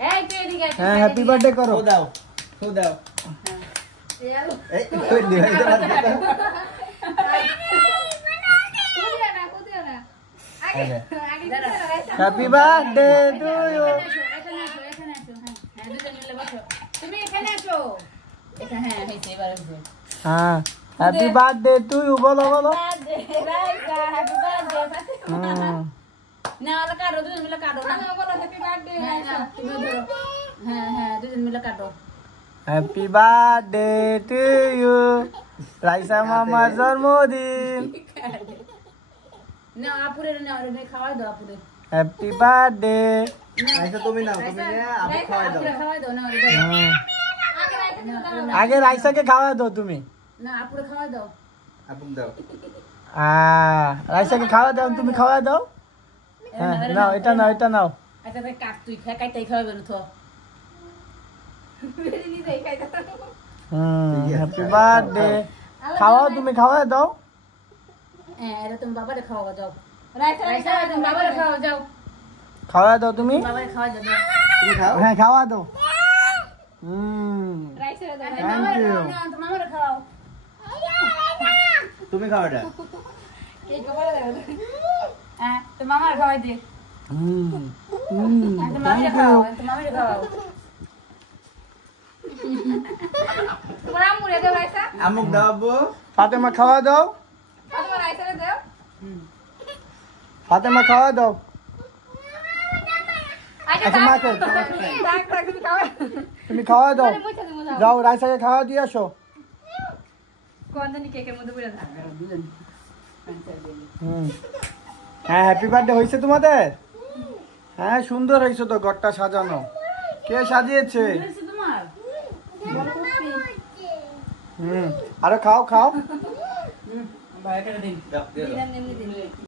এই তুই এদিকে হ্যাঁ হ্যাপি বার্থডে করো ও দাও এই কই দিই হ্যাপি বার্থডে টু ইউ তুমি এখানে আসো এখানে হ্যাঁ হইছে এবার হইছে হ্যাঁ হ্যাপি বার্থডে টু ইউ বলো বলো হ্যাপি বার্থডে না ওরা কাটো দুজন মিলে কাটো না বলো হ্যাপি বার্থডে তুমি ধরো হ্যাঁ হ্যাঁ দুজন মিলে কাটো happy birthday to you Raisa মামার জন্মদিন না আপুরে না ওরে খাওয়াই দাও আপুরে হ্যাপি বার্থডে আচ্ছা তুমি নাও তুমি নিয়ে আপু খাওয়াই দাও খাওয়াই দাও না আগে রাইসাকে খাওয়া দাও তুমি না আপুরে খাওয়াই দাও আপু দাও রাইসাকে খাওয়া দাও তুমি খাওয়া দাও হ্যাঁ নাও এটা নাও এটা নাও আচ্ছা তাই কাট তুই কাইটাই খাওয়াবে না তো হ্যাপি বার্থডে খাওয়াও তুমি খাওয়া দাও হ্যাঁ এটা তুমি বাবারে খাওয়া যাও রাইসা তুমি বাবারে খাওয়া যাও খাওয়া দাও তুমি বাবারে খাওয়া যাও তুমি খাও হ্যাঁ খাওয়া দাও রাইসা দাও থ্যাংক ইউ তুমি আমারে খাও তুমি খাও এটা কেক বাবারে দাও হ্যাঁ তুমি আমারে খাওয়াই দে তুমি আমারে খাও তুমি আমারে খাও তোমার আমুরে দাও রাইসা আমুক দাও আব্বু ফাতেমা খাওয়া দাও তোমার রাইসা দাও ফাতেমা খাওয়া দাও আচ্ছা মা তুমি খাওয়া দাও যাও রাইসাকে খাওয়া দিয়ে আসো হ্যাঁ হ্যাপি বার্থডে হয়েছে তোমাদের হ্যাঁ সুন্দর হয়েছে তো ঘরটা সাজানো কে সাজিয়েছে তোমার আরো খাও খাও দাও